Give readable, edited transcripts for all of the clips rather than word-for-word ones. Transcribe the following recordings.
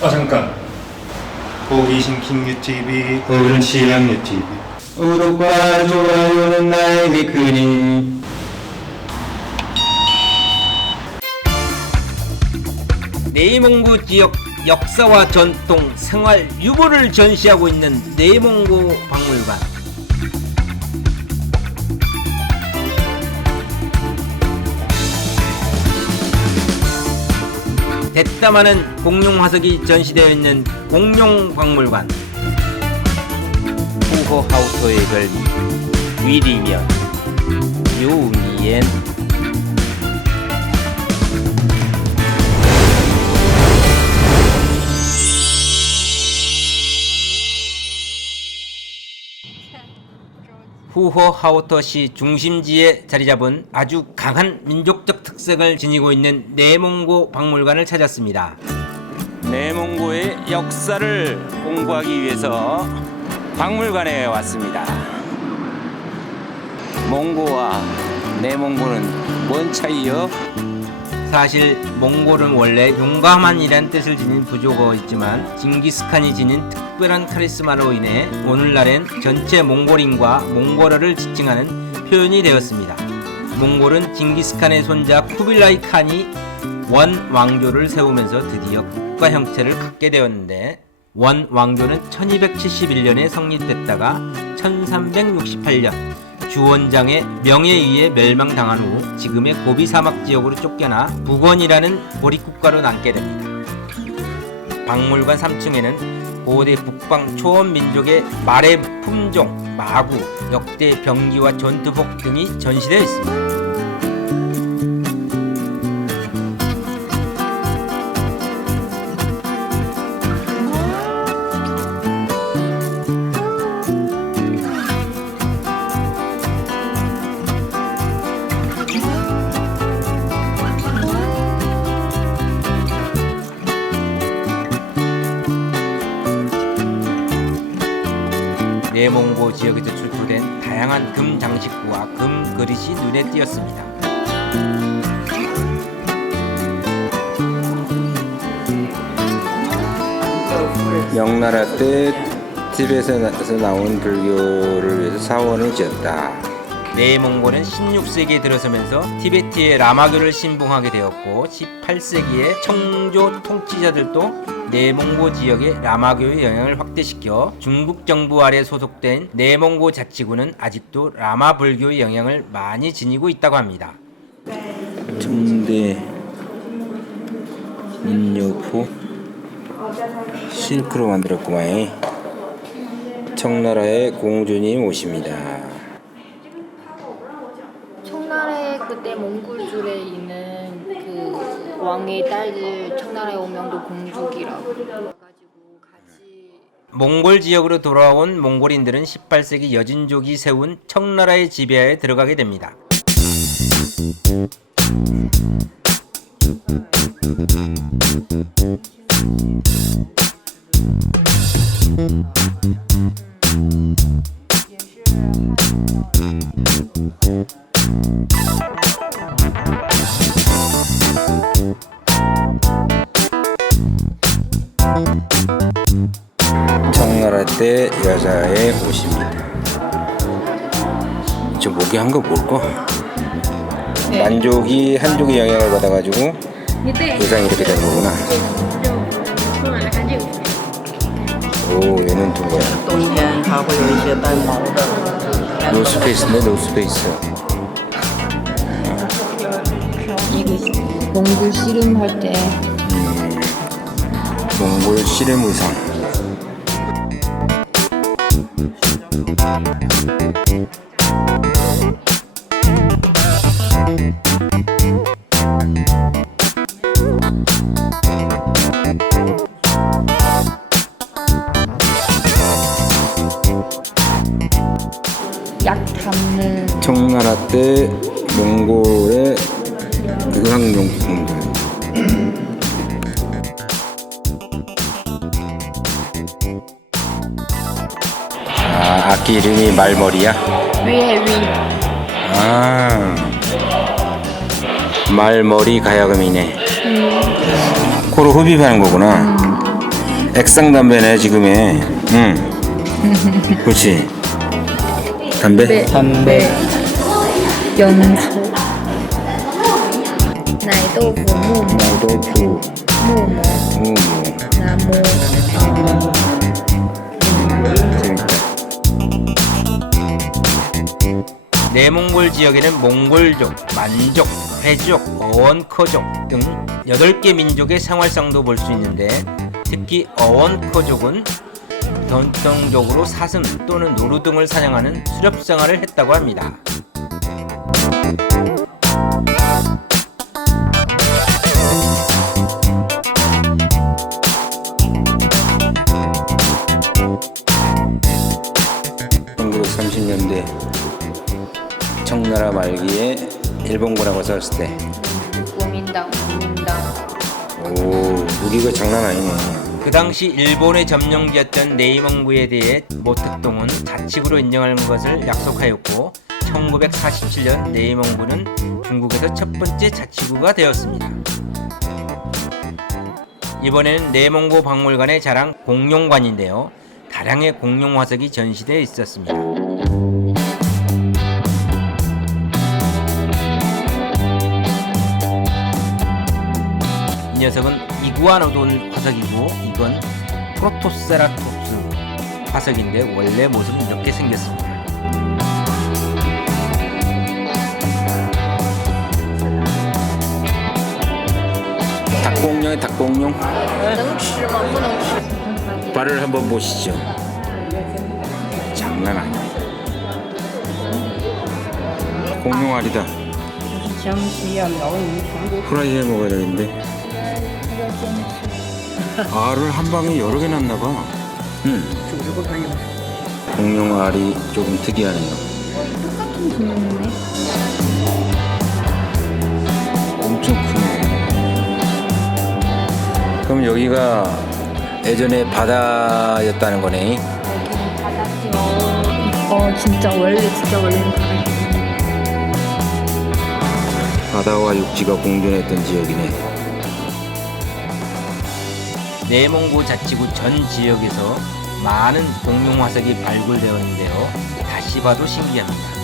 잠깐. 호기심 킹 유TV, 오늘은 취향 유TV. 구독과 좋아요는 나에게 크니. 내몽고 지역 역사와 전통, 생활, 유물을 전시하고 있는 내몽고 박물관. 대담하는 공룡 화석이 전시되어 있는 공룡 박물관. 후허하우토의 별미 위리면 유니엔. 후허하우터시 중심지에 자리잡은 아주 강한 민족적 특색을 지니고 있는 내몽고 박물관을 찾았습니다. 내몽고의 역사를 공부하기 위해서 박물관에 왔습니다. 몽고와 내몽고는 뭔 차이요? 사실 몽골은 원래 용감한이란 뜻을 지닌 부족어 있지만 징기스칸이 지닌 특별한 카리스마로 인해 오늘날엔 전체 몽골인과 몽골어를 지칭하는 표현이 되었습니다. 몽골은 징기스칸의 손자 쿠빌라이 칸이 원 왕조를 세우면서 드디어 국가 형태를 갖게 되었는데, 원 왕조는 1271년에 성립됐다가 1368년 주원장의 명에 의해 멸망당한 후 지금의 고비 사막 지역으로 쫓겨나 북원이라는 고립국가로 남게 됩니다. 박물관 3층에는 고대 북방 초원 민족의 말의 품종, 마구, 역대 병기와 전투복 등이 전시되어 있습니다. 내몽고 지역에서 출토된 다양한 금 장식구와 금 그릇이 눈에 띄었습니다. 명나라 때 티벳에서 나온 불교를 위해서 사원을 지었다. 내몽고는 16세기에 들어서면서 티베트의 라마교를 신봉하게 되었고, 18세기에 청조 통치자들도 내몽고 지역의 라마교의 영향을 확대시켜 중국 정부 아래 소속된 내몽고 자치구는 아직도 라마 불교의 영향을 많이 지니고 있다고 합니다. 청대 인묘포 실크로 만들었구만. 청나라의 공주님 오십니다. 청나라의 그때 몽골줄에 있는 그 왕의 딸들 청나라에 오면 또 공주기라고 가지고 같이 몽골 지역으로 돌아온 몽골인들은 18세기 여진족이 세운 청나라의 지배하에 들어가게 됩니다. 청나라 때 여자의 옷입니다. 저 목에 한 거 뭘까? 만족이 한족의 영향을 받아가지고 의상이 이렇게 된 거구나. 오, 얘는 또 뭐야? 冬天它会有一些单毛的。 노스페이스인데 노스페이스. 몽골 씨름할 때 몽골 씨름 의상. 약 담는 청나라 때 몽골의 의상용품들. 아, 악기 이름이 말머리야? 위에 위 아, 말머리 가야금이네. 코로 흡입하는 거구나. 액상 담배네 지금의. 그렇지. 담배? 담배. 연소. 나이도부 무모. 나도부. 무모. 나무. 재밌다. 내몽골 지역에는 몽골족, 만족, 회족, 어원커족 등 8개 민족의 생활상도 볼 수 있는데 특히 어원커족은 전통적으로 사슴 또는 노루 등을 사냥하는 수렵 생활을 했다고 합니다. (1930년대) 청나라 말기에 일본군하고 싸웠을 때. 국민당. 오, 무기가 장난 아니네. 그 당시 일본의 점령지였던 내몽부에 대해 모택동은 자치구로 인정하는 것을 약속하였고 1947년 내몽부는 중국에서 첫 번째 자치구가 되었습니다. 이번에는 내몽고 박물관의 자랑 공룡관인데요. 다량의 공룡 화석이 전시되어 있었습니다. 이 녀석은 이구아노돈 화석이고 이건 프로토세라톱스 화석인데 원래 모습은 이렇게 생겼습니다. 닭공룡의 닭공룡. 能吃吗？不能吃。 발을 한번 보시죠. 장난 아니야. 공룡 알이다. 후라이에 먹어야 되는데. 알을 한 방에 여러 개 낳나 봐. 공룡 알이 조금 특이하네요. 엄청 크네. 그럼 여기가 예전에 바다였다는 거네. 진짜 원래는 바다. 바다와 육지가 공존했던 지역이네. 내몽고 자치구 전 지역에서 많은 공룡 화석이 발굴되었는데요. 다시 봐도 신기합니다.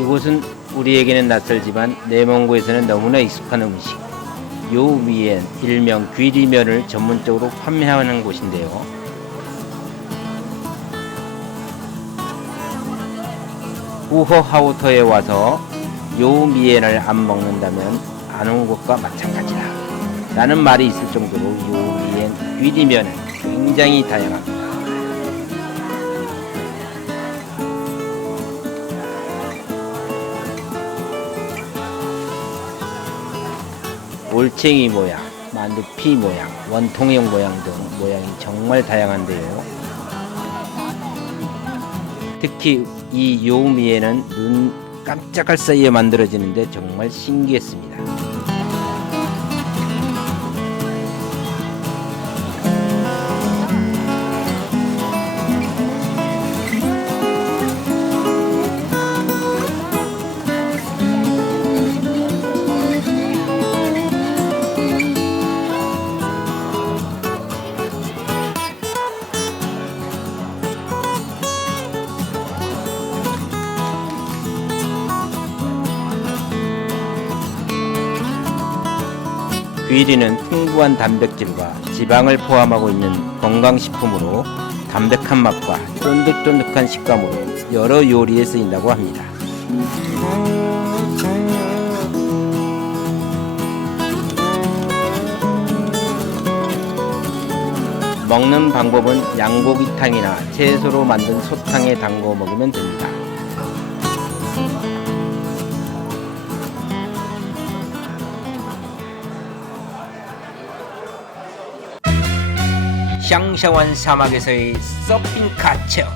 이곳은 우리에게는 낯설지만 내몽고에서는 너무나 익숙한 음식 요미엔 일명 귀리면을 전문적으로 판매하는 곳인데요. 우허하우터에 와서 요미엔을 안 먹는다면 안 온 것과 마찬가지다 라는 말이 있을 정도로 요미엔 귀리면은 굉장히 다양합니다. 올챙이 모양, 만두피 모양, 원통형 모양 등 모양이 정말 다양한데요. 특히 이 요미에는 눈 깜짝할 사이에 만들어지는데 정말 신기했습니다. 귀리는 풍부한 단백질과 지방을 포함하고 있는 건강식품으로 담백한 맛과 쫀득쫀득한 식감으로 여러 요리에 쓰인다고 합니다. 먹는 방법은 양고기탕이나 채소로 만든 소탕에 담궈 먹으면 됩니다. 샹샤완 사막에서의 서핑카 체험,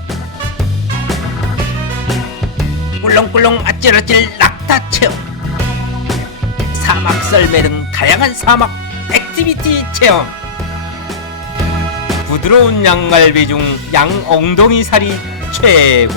꿀렁꿀렁 아찔아찔 낙타 체험, 사막 썰매 등 다양한 사막 액티비티 체험. 부드러운 양갈비 중 양 엉덩이 살이 최고.